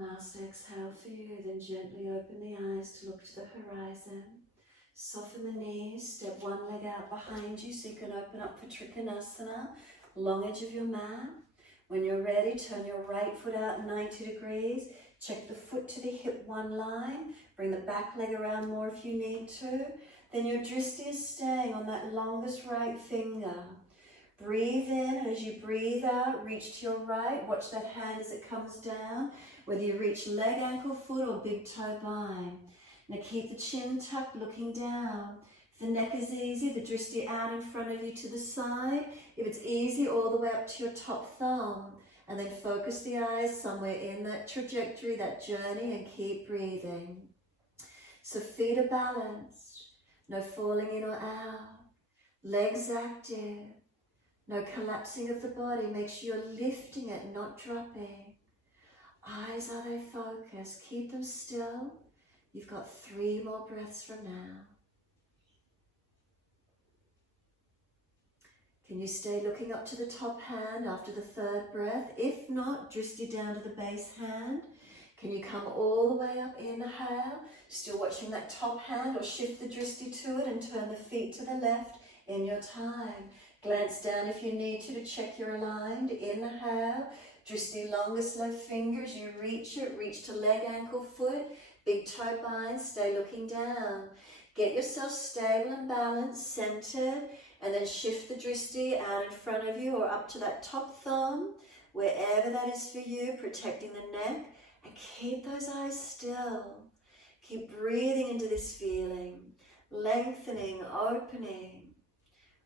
Last exhale for you, then gently open the eyes to look to the horizon. Soften the knees, step one leg out behind you so you can open up for Trikonasana, long edge of your mat. When you're ready, turn your right foot out 90 degrees. Check the foot to the hip one line. Bring the back leg around more if you need to. Then your Drishti is staying on that longest right finger. Breathe in, and as you breathe out, reach to your right. Watch that hand as it comes down. Whether you reach leg, ankle, foot, or big toe bind. Now keep the chin tucked, looking down. If the neck is easy, the Drishti out in front of you to the side. If it's easy, all the way up to your top thumb. And then focus the eyes somewhere in that trajectory, that journey, and keep breathing. So feet are balanced. No falling in or out. Legs active. No collapsing of the body. Make sure you're lifting it, not dropping. Eyes, are they focused? Keep them still. You've got 3 more breaths from now. Can you stay looking up to the top hand after the 3rd breath? If not, Drishti down to the base hand. Can you come all the way up, inhale, still watching that top hand, or shift the Drishti to it and turn the feet to the left in your time. Glance down if you need to check you're aligned. Inhale, Drishti longest left fingers, you reach it, reach to leg, ankle, foot, big toe bind, stay looking down. Get yourself stable and balanced, centered, and then shift the Drishti out in front of you or up to that top thumb, wherever that is for you, protecting the neck, and keep those eyes still. Keep breathing into this feeling, lengthening, opening.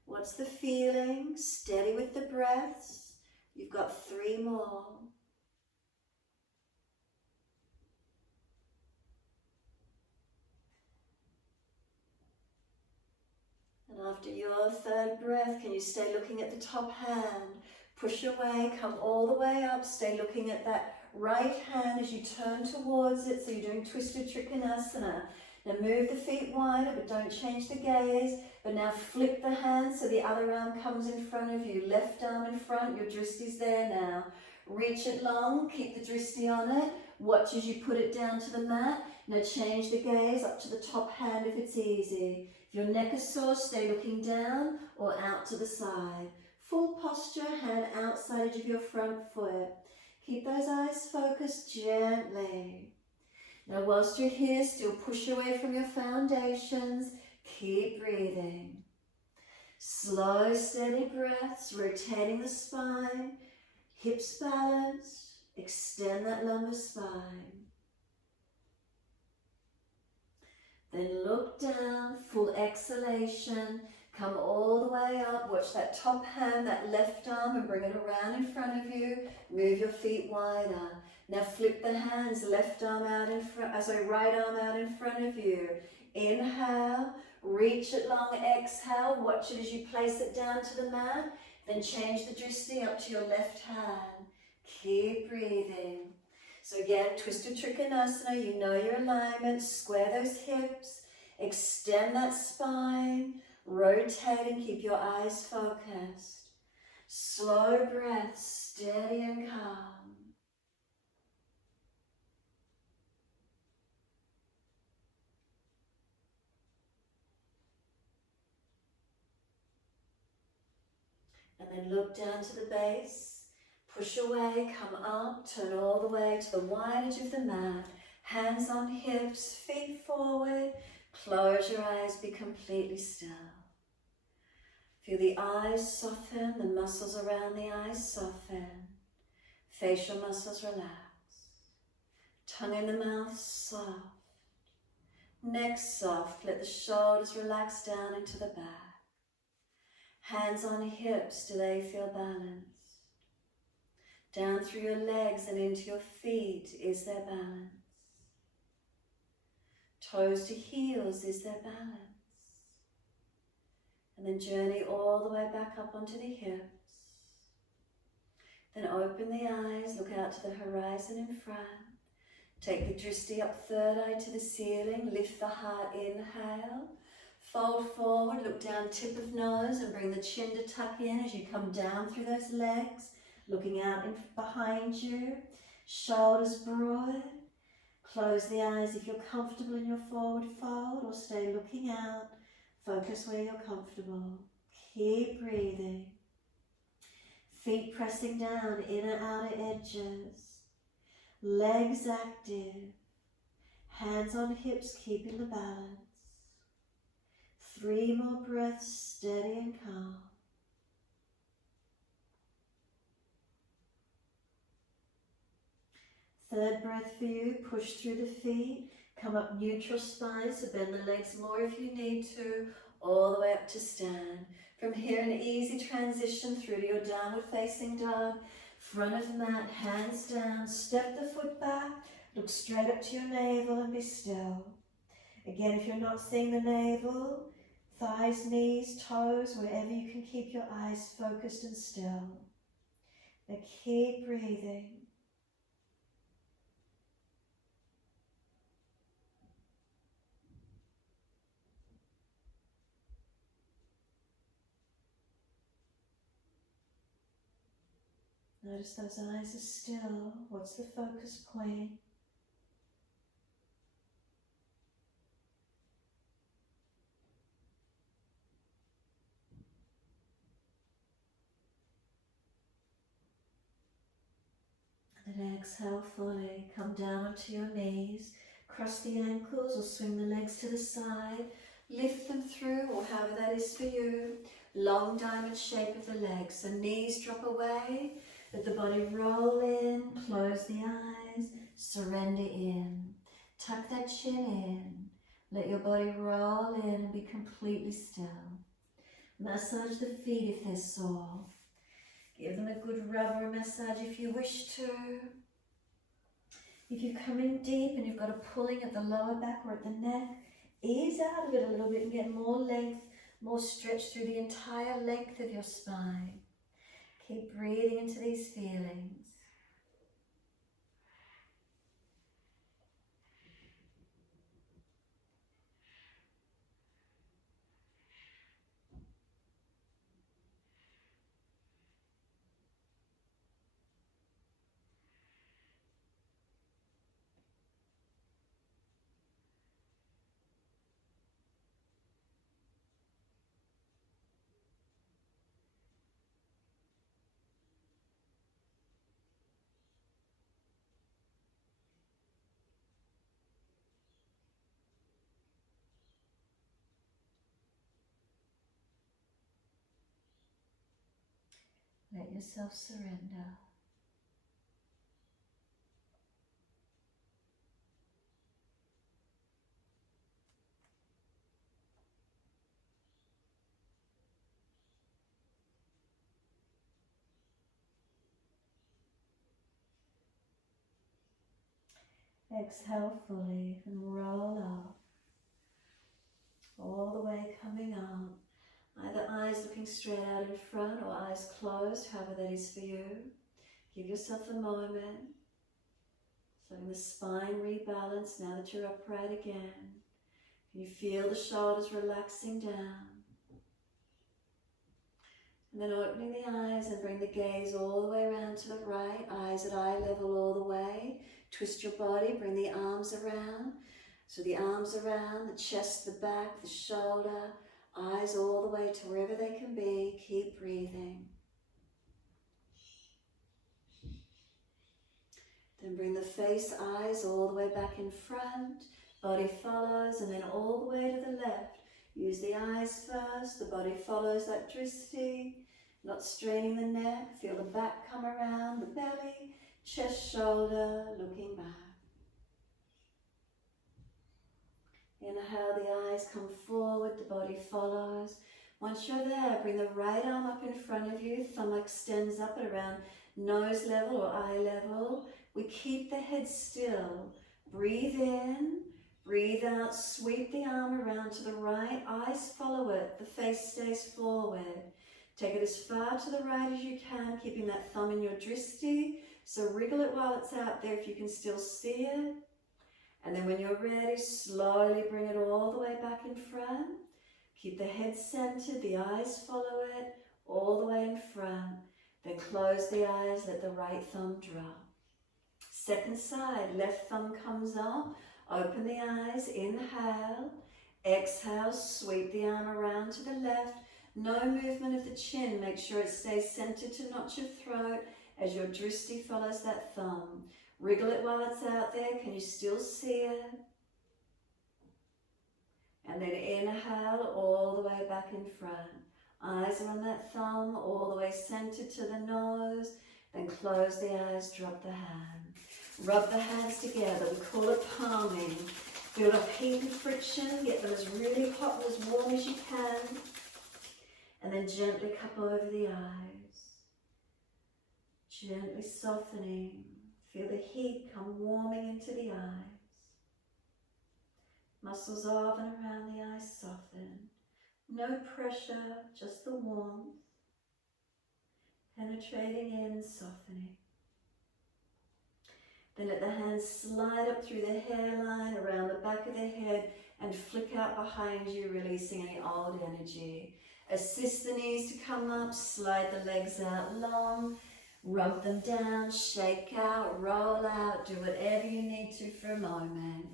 What's the feeling? Steady with the breaths. You've got 3 more. And after your 3rd breath, can you stay looking at the top hand? Push away, come all the way up, stay looking at that right hand as you turn towards it, so you're doing twisted Trikonasana. Now move the feet wider, but don't change the gaze. But now flip the hand so the other arm comes in front of you. Left arm in front, your Drishti's there now. Reach it long, keep the Drishti on it. Watch as you put it down to the mat. Now change the gaze up to the top hand if it's easy. If your neck is sore, stay looking down or out to the side. Full posture, hand outside edge of your front foot. Keep those eyes focused gently. Now whilst you're here, still push away from your foundations. Keep breathing. Slow, steady breaths, rotating the spine. Hips balanced. Extend that lumbar spine. Then look down, full exhalation. Come all the way up. Watch that top hand, that left arm, and bring it around in front of you. Move your feet wider. Now flip the hands, left arm out in front, right arm out in front of you. Inhale, reach it long, exhale. Watch it as you place it down to the mat. Then change the Drishti up to your left hand. Keep breathing. So again, twisted Trikonasana, you know your alignment. Square those hips, extend that spine, rotate and keep your eyes focused. Slow breaths, steady and calm. And then look down to the base. Push away, come up, turn all the way to the wide edge of the mat. Hands on hips, feet forward. Close your eyes, be completely still. Feel the eyes soften, the muscles around the eyes soften. Facial muscles relax. Tongue in the mouth soft. Neck soft, let the shoulders relax down into the back. Hands on hips, do they feel balanced? Down through your legs and into your feet, is there balance? Toes to heels, is there balance? And then journey all the way back up onto the hips. Then open the eyes, look out to the horizon in front. Take the Drishti up third eye to the ceiling, lift the heart, inhale. Fold forward, look down tip of nose and bring the chin to tuck in as you come down through those legs, looking out in behind you. Shoulders broad. Close the eyes if you're comfortable in your forward fold, or stay looking out. Focus where you're comfortable. Keep breathing. Feet pressing down, inner outer edges. Legs active. Hands on hips, keeping the balance. 3 more breaths, steady and calm. Third breath for you, push through the feet. Come up neutral spine, so bend the legs more if you need to, all the way up to stand. From here, an easy transition through to your downward facing dog. Front of mat, hands down, step the foot back, look straight up to your navel and be still. Again, if you're not seeing the navel, thighs, knees, toes, wherever you can keep your eyes focused and still. Now keep breathing. Notice those eyes are still. What's the focus point? And then exhale fully. Come down onto your knees. Cross the ankles or swing the legs to the side. Lift them through, or however that is for you. Long diamond shape of the legs. So knees drop away. Let the body roll in. Close the eyes. Surrender in. Tuck that chin in. Let your body roll in and be completely still. Massage the feet if they're sore. Give them a good rub or a massage if you wish to. If you come in deep and you've got a pulling at the lower back or at the neck, ease out of it a little bit and get more length, more stretch through the entire length of your spine. Keep breathing into these feelings. Let yourself surrender. Exhale fully and roll up. All the way coming up. Either eyes looking straight out in front or eyes closed, however that is for you. Give yourself a moment. Letting the spine rebalance now that you're upright again. Can you feel the shoulders relaxing down? And then opening the eyes and bring the gaze all the way around to the right, eyes at eye level all the way. Twist your body, bring the arms around. So the arms around, the chest, the back, the shoulder, eyes all the way to wherever they can be. Keep breathing. Then bring the face, eyes all the way back in front. Body follows, and then all the way to the left. Use the eyes first, the body follows that Drishti. Not straining the neck, feel the back come around, the belly, chest, shoulder, looking back. Inhale, the eyes come forward, the body follows. Once you're there, bring the right arm up in front of you, thumb extends up at around nose level or eye level. We keep the head still. Breathe in, breathe out, sweep the arm around to the right, eyes follow it, the face stays forward. Take it as far to the right as you can, keeping that thumb in your Drishti. So wriggle it while it's out there if you can still see it. And then when you're ready, slowly bring it all the way back in front. Keep the head centered, the eyes follow it, all the way in front. Then close the eyes, let the right thumb drop. Second side, left thumb comes up, open the eyes, inhale. Exhale, sweep the arm around to the left. No movement of the chin, make sure it stays centered to not your throat as your Drishti follows that thumb. Wriggle it while it's out there, can you still see it? And then inhale all the way back in front. Eyes are on that thumb, all the way centered to the nose. Then close the eyes, drop the hand. Rub the hands together, we call it palming. Build up heat and friction, get them as really hot and as warm as you can. And then gently cup over the eyes. Gently softening. Feel the heat come warming into the eyes. Muscles of and around the eyes soften. No pressure, just the warmth. Penetrating in, softening. Then let the hands slide up through the hairline, around the back of the head, and flick out behind you, releasing any old energy. Assist the knees to come up, slide the legs out long, rub them down, shake out, roll out, do whatever you need to for a moment.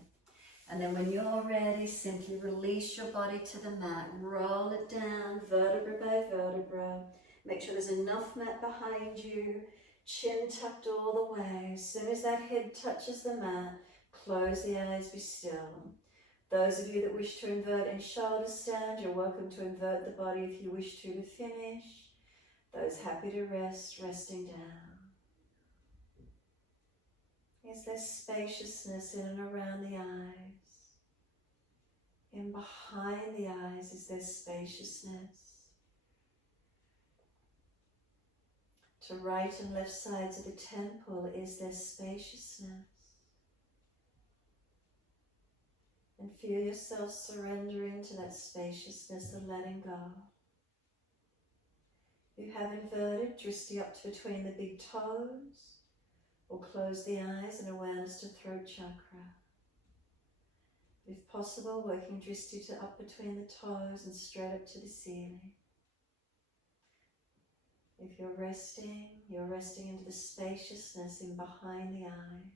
And then when you're ready, simply release your body to the mat, roll it down, vertebra by vertebra. Make sure there's enough mat behind you, chin tucked all the way. As soon as that head touches the mat, close the eyes, be still. Those of you that wish to invert in shoulder stand, you're welcome to invert the body if you wish to finish. Those happy to rest, resting down. Is there spaciousness in and around the eyes? In behind the eyes, is there spaciousness? To right and left sides of the temple, is there spaciousness? And feel yourself surrendering to that spaciousness and letting go. You have inverted, Drishti up to between the big toes, or close the eyes and awareness to throat chakra. If possible, working Drishti to up between the toes and straight up to the ceiling. If you're resting into the spaciousness in behind the eyes,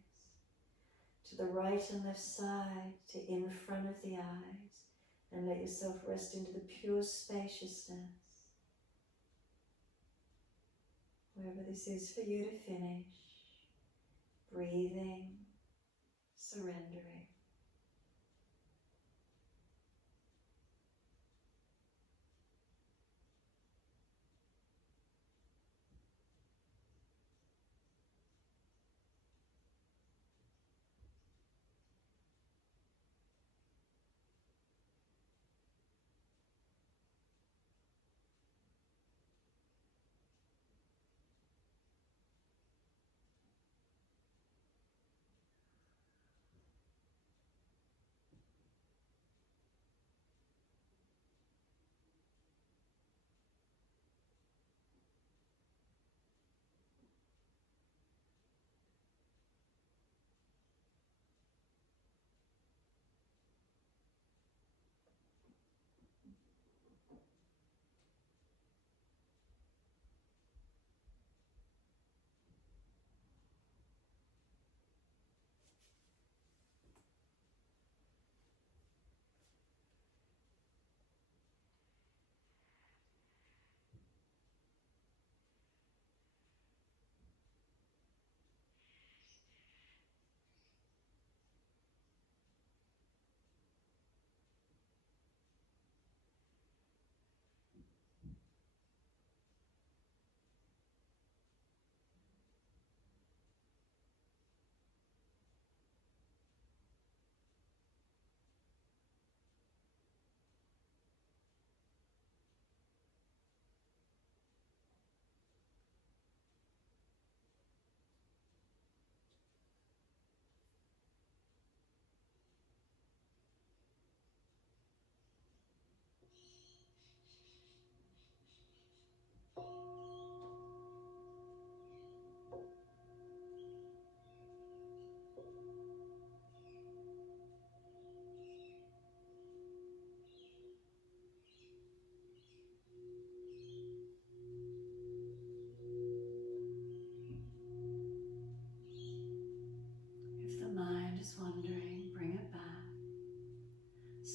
to the right and left side, to in front of the eyes, and let yourself rest into the pure spaciousness. Wherever this is for you to finish, breathing, surrendering.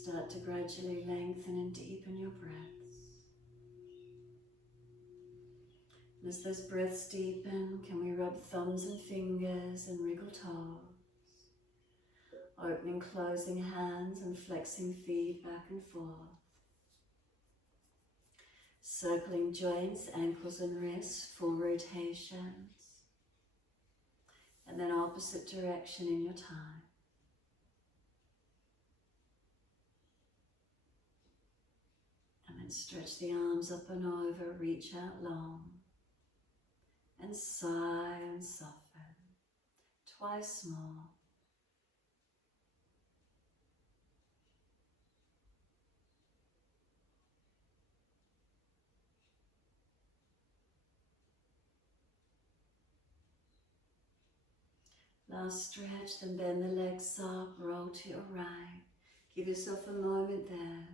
start to gradually lengthen and deepen your breaths. And as those breaths deepen, can we rub thumbs and fingers and wriggle toes? Opening, closing hands and flexing feet back and forth. Circling joints, ankles and wrists, full rotations. And then opposite direction in your time. And then stretch the arms up and over, reach out long. And sigh and soften. Twice more. Last stretch, then bend the legs up, roll to your right. Give yourself a moment there.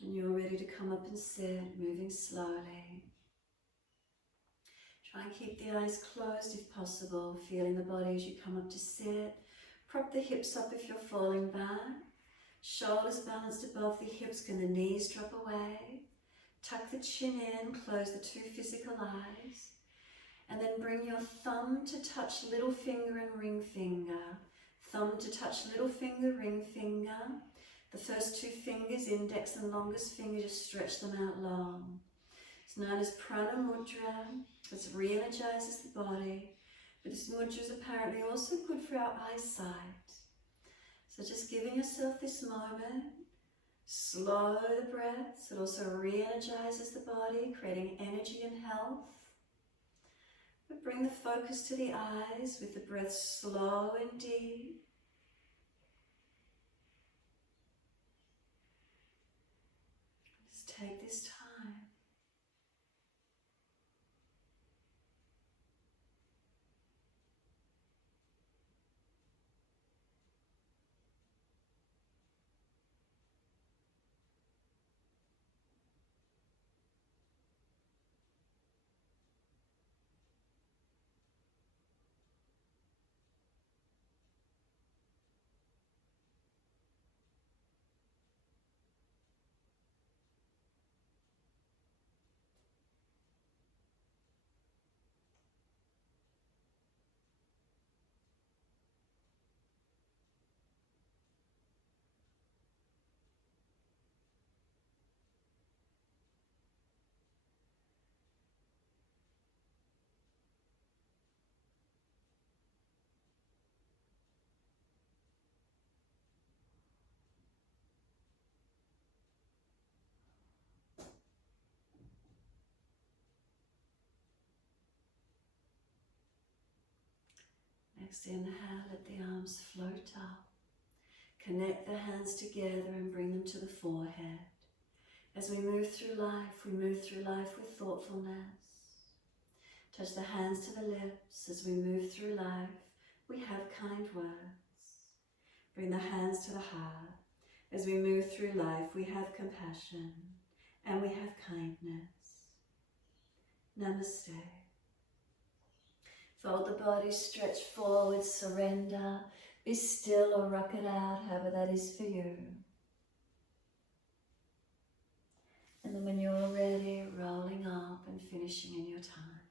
When you're ready to come up and sit, moving slowly. Try and keep the eyes closed if possible, feeling the body as you come up to sit. Prop the hips up if you're falling back. Shoulders balanced above the hips, can the knees drop away? Tuck the chin in, close the two physical eyes. And then bring your thumb to touch little finger and ring finger. Thumb to touch little finger, ring finger. The first two fingers, index and longest finger, just stretch them out long. It's known as prana mudra. It re-energizes the body. But this mudra is apparently also good for our eyesight. So just giving yourself this moment. Slow the breaths. It also re-energizes the body, creating energy and health. But bring the focus to the eyes with the breath slow and deep. Just take this time. Next inhale, let the arms float up. Connect the hands together and bring them to the forehead. As we move through life with thoughtfulness. Touch the hands to the lips. As we move through life, we have kind words. Bring the hands to the heart. As we move through life, we have compassion and we have kindness. Namaste. Fold the body, stretch forward, surrender. Be still or rock it out, however that is for you. And then when you're ready, rolling up and finishing in your time.